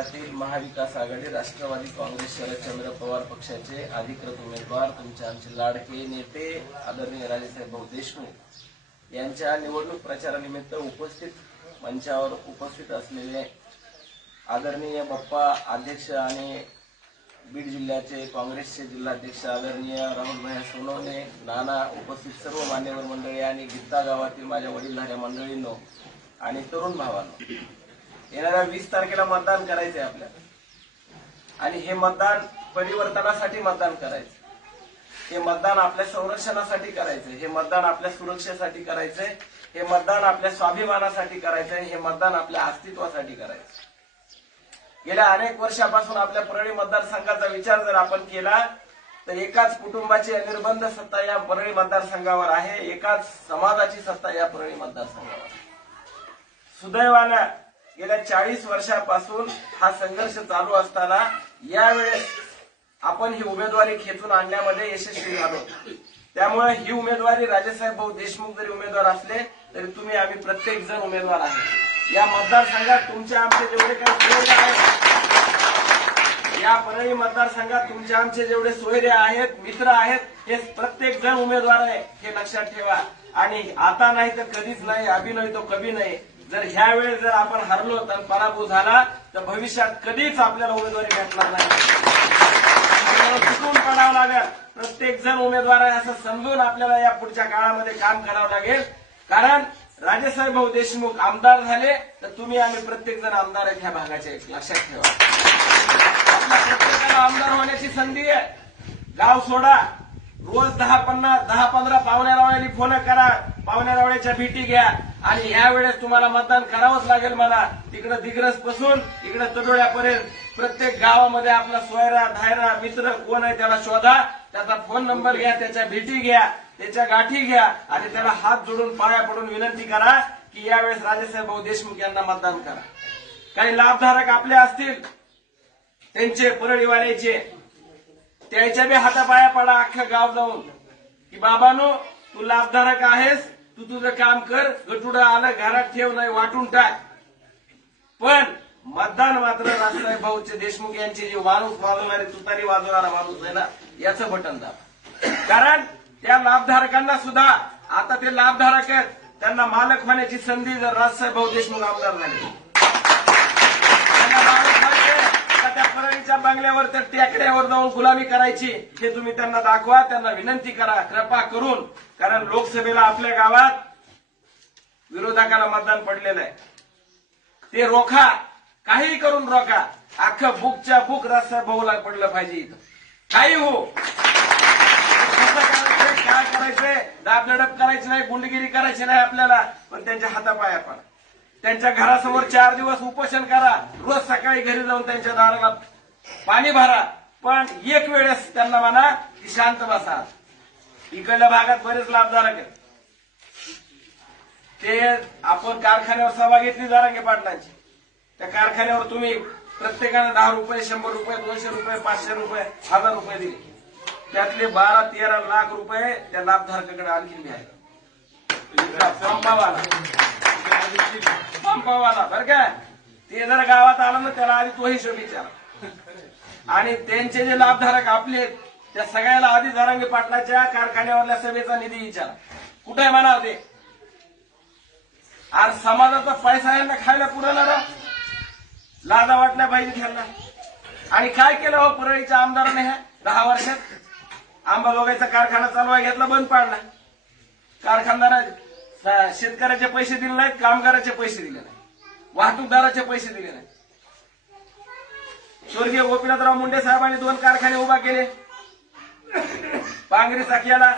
राज्यातील महाविकास आघाडी राष्ट्रवादी काँग्रेस शरदचंद्र पवार पक्षाचे अधिकृत उमेदवार तुमचे आमचे लाडके नेते आदरणीय राजेसाहेब भाऊ देशमुख यांच्या निवडणूक प्रचारानिमित्त मंचावर उपस्थित असलेले आदरणीय बाप्पा अध्यक्ष आणि बीड जिल्ह्याचे काँग्रेसचे जिल्हाध्यक्ष आदरणीय राहुल भाई सोनवणे, नाना, उपस्थित सर्व मान्यवर मंडळी आणि गित्ता गावातील माझ्या वडीलधाऱ्या मंडळींनो आणि तरुण भावांनो, येणाऱ्या 20 तारखेला मतदान करायचंय आपल्याला आणि हे मतदान परिवर्तनासाठी मतदान करायचं. हे मतदान आपल्या संरक्षणासाठी करायचंय, हे मतदान आपल्या सुरक्षेसाठी करायचंय, हे मतदान आपल्या स्वाभिमानासाठी करायचंय, हे मतदान आपल्या अस्तित्वासाठी करायचंय. गेल्या अनेक वर्षापासून आपल्या परळी मतदारसंघाचा विचार जर आपण केला तर एकाच कुटुंबाची अनिर्बंध सत्ता या परळी मतदारसंघावर आहे, एकाच समाजाची सत्ता या परळी मतदारसंघावर. सुदैवानं गेल्या 40 वर्षापासून हा संघर्ष चालू असताना यावेळेस आपण ही उमेदवारी खेचून आणण्यामध्ये यशस्वी झालो. त्यामुळे ही उमेदवारी राजेसाहेब भाऊ देशमुख जरी उमेदवार असले तरी तुम्ही आम्ही प्रत्येक जण उमेदवार आहे. या मतदारसंघात तुमच्या आमचे जेवढे काही सोयरे आहेत, या परळी मतदारसंघात तुमच्या आमचे जेवढे सोयरे आहेत, मित्र आहेत, हे प्रत्येक जण उमेदवार आहे, हे लक्षात ठेवा. आणि आता नाही तर कधीच नाही, अभी नाही तो कभी नाही. जर ह्या वेळेस जर आपण हरलो तर पराभव झाला तर भविष्यात कधीच आपल्याला उमेदवारी भेटणार नाही. चुकून पडावं लागेल, प्रत्येक जण उमेदवार आहे असं समजून आपल्याला या पुढच्या काळामध्ये काम करावं लागेल. कारण राजेसाहेब भाऊ देशमुख आमदार झाले तर तुम्ही आम्ही प्रत्येक जण आमदार आहेत ह्या भागाचे, लक्षात ठेवा. आपल्या प्रत्येकाला आमदार होण्याची संधी आहे. गाव सोडा, रोज 10-15 पाहुण्यारावळ्यांनी फोन करा, पाहुण्यारावळ्याच्या भेटी घ्या आणि यावेळेस तुम्हाला मतदान करावंच लागेल. मला तिकडे दिग्रस पासून इकडे तडोळ्यापर्यंत प्रत्येक गावामध्ये आपला सोयरा, धायरा, मित्र कोण आहे त्याला शोधा, त्याचा फोन नंबर घ्या, त्याच्या भेटी घ्या, त्याच्या गाठी घ्या आणि त्याला हात जोडून पाया पडून विनंती करा की यावेळेस राजेसाहेब भाऊ देशमुख यांना मतदान करा. काही लाभधारक आपले असतील, त्यांचे परळीवाल्याचे, त्याच्या बी हातापाया पडा अख्खं गाव जाऊन की बाबानो तू लाभधारक आहेस, तू तुझं काम कर, गटुडं आलं घरात ठेव, नाही वाटून टाक. पण मतदान मात्र राजेसाहेब भाऊ देशमुख यांचे जे माणूस वाजवणारे, तुतारी वाजवणारा माणूस आहे ना, याचं बटन दाबा. कारण त्या लाभधारकांना सुद्धा आता ते लाभधारक आहेत, त्यांना मालक होण्याची संधी जर राजेसाहेब भाऊ देशमुख आमदार झाले, त्यांना मालक व्हायचे का त्या परळीच्या बंगल्यावर त्या टेकड्यावर जाऊन गुलामी करायची, हे तुम्ही त्यांना दाखवा, त्यांना विनंती करा कृपा करून. कारण लोकसभेला आपल्या गावात विरोधकाला मतदान पडलेलं आहे, ते रोखा, काही करून रोखा. अख्खं बुकच्या बुक राजेसाहेब भाऊला पडलं पाहिजे. इथं काही हो, काय करायचंय, दाबदडप करायची नाही, गुंडगिरी करायची नाही आपल्याला, पण त्यांच्या हातापाया पडा. त्यांच्या घरासमोर 4 दिवस उपोषण करा, रोज सकाळी घरी जाऊन त्यांच्या दाराला पाणी भरा, पण एक वेळेस त्यांना म्हणा की शांत बसा. इकडल्या भागात बरेच लाभधारक आहेत, ते आपण कारखान्यावर सभा घेतली जरांगे पाटलांची, त्या कारखान्यावर तुम्ही प्रत्येकाने 10 रुपये, 100 रुपये, 200 रुपये, 500 रुपये, 1000 रुपये दिले. त्यातले 12-13 लाख रुपये त्या लाभधारकाकडे आणखी घ्यायला पंपावाला बरं काय. ते जर गावात आलं ना त्याला आधी तो हिशोब विचारा. आणि त्यांचे जे लाभधारक आपले त्या सगळ्याला आधी जरांगे पाटलाच्या कारखान्यावरल्या सभेचा निधी विचारा, कुठे म्हणा ते. आज समाजाचा पैसा यांना खायला पुरवणार, लाजा वाटल्या पाहिजे त्यांना. आणि काय केलं हो परळीच्या आमदाराने ह्या 10 वर्षात? आंबाजोगाईचा कारखाना चालवाय घेतला, बंद पाडला. कारखानदारा शेतकऱ्याचे पैसे दिले नाहीत, कामगाराचे पैसे दिले नाहीत, वाहतूकदाराचे पैसे दिले नाहीत. स्वर्गीय गोपीनाथराव मुंडे साहेबांनी 2 कारखाने उभा केले, पांगरीचा केला,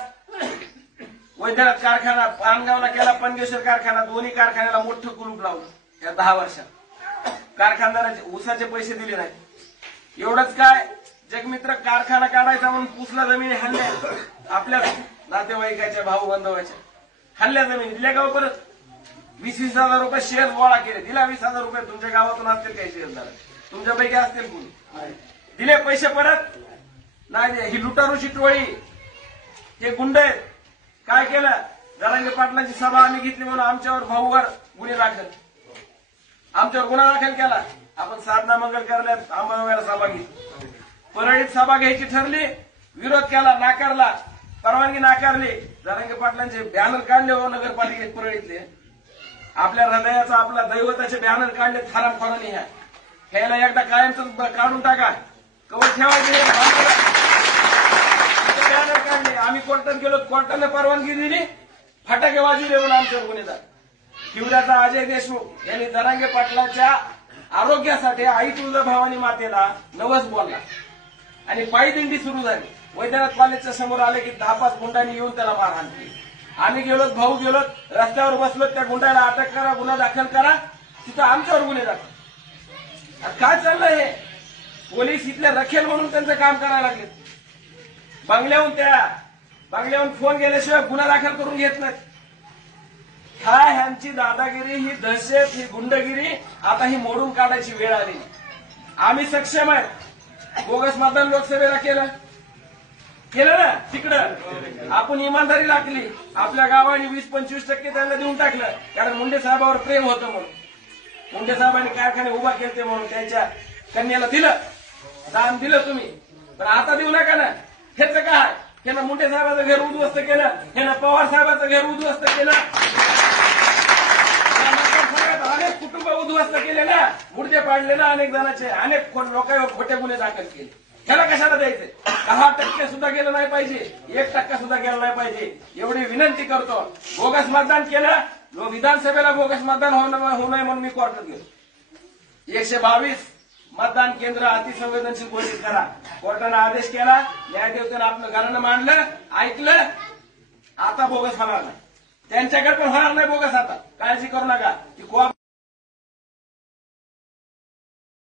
वैद्यनाथ कारखाना पानगावला केला, पनगेश्वर कारखाना, दोन्ही कारखान्याला मोठं कुलूप लावलं या 10 वर्षात. कारखानदाराचे ऊसाचे पैसे दिले नाहीत. एवढंच काय, जगमित्र कारखाना काढायचा म्हणून पुसला जमिनी हल्ल्या, आपल्या नातेवाईकाच्या, भाऊ बांधवाच्या हल्ल्या जमिनी दिल्या गाव परत. 20,000 रुपये शेअर गोळा केले, दिला 20,000 रुपये. तुमच्या गावातून असतील काही शेअरदार, तुमच्यापैकी असतील कोणी, दिले पैसे परत नाही. ही लुटारूची टोळी, हे गुंड आहेत. काय केलं, जरांगे पाटलांची सभा आम्ही घेतली म्हणून आमच्यावर भाऊवर गुन्हे दाखल, आमच्यावर गुन्हा दाखल केला. आपण साधना मंगल करण्यात अंबाजोगाईला सभा घेतली. परळीत सभा घ्यायची ठरली, विरोध केला, नाकारला, परवानगी नाकारली. जरांगे पाटलांचे बॅनर काढले हो नगरपालिकेत परळीतले. आपल्या हृदयाचा आपला दैवताचे बॅनर काढले हरामखोरांनी. ह्याला एकदा कायमचं काढून टाका, कवर ठेवायचे. बॅनर काढले, आम्ही कोर्टात गेलो, कोर्टाने परवानगी दिली, फटाके वाजवले म्हणून आमच्यावर गुन्हेगार. हिवऱ्याचा अजय देशमुख यांनी जरांगे पाटलाच्या आरोग्यासाठी आई तुळजाभवानी मातेला नवस बोलला आणि पायी दिंडी सुरू झाली. वैद्यनाथ कॉलेजच्या समोर आले की 10-5 गुंडांनी येऊन त्याला मारहाण केली. आम्ही गेलोत, भाऊ गेलोत, रस्त्यावर बसलोत, त्या गुंडाला अटक करा, गुन्हा दाखल करा. तिथं आमच्यावर गुन्हे दाखल. काय चाललंय हे? पोलीस इथले रखेल म्हणून त्यांचं काम करायला लागले. बंगल्याहून फोन गेल्याशिवाय गुन्हा दाखल करून घेत नाहीत. काय ह्यांची दादागिरी, ही दहशत, ही गुंडगिरी आता ही मोडून काढायची वेळ आली. आम्ही सक्षम आहे. बोगस मतदान लोकसभेला केलं ना तिकडं. आपण इमानदारी राखली. आपल्या गावाने 20-25% त्यांना देऊन टाकलं, कारण मुंडे साहेबावर प्रेम होतं म्हणून. मुंडे साहेबांनी कारखाने उभा केले म्हणून त्यांच्या कन्याला दिलं, दान दिलं तुम्ही. पण आता देऊ नका ना. ह्याचं काय? ह्यानं मुंडे साहेबाचं घर उद्ध्वस्त केलं, ह्यानं पवार साहेबाचं घर उद्ध्वस्त केलं, अनेक कुटुंब उद्ध्वस्त केले ना, मुर्दे पाडले ना अनेक जणांचे, अनेक लोकांवर खोटे गुन्हे दाखल केले. ह्याला कशाला द्यायचे? 10% सुद्धा गेलं नाही पाहिजे, 1% सुद्धा गेलं नाही पाहिजे, एवढी विनंती करतो. बोगस मतदान केलं, विधानसभेला बोगस मतदान होऊ नये म्हणून मी कोर्टात गेलो. 122 मतदान केंद्र अतिसंवेदनशील घोषित करा. कोर्टाने आदेश केला, न्यायदेवतेनं आपलं घरानं मांडलं, ऐकलं. आता बोगस होणार नाही, त्यांच्याकडे पण होणार नाही बोगस. आता काळजी करू नका. ती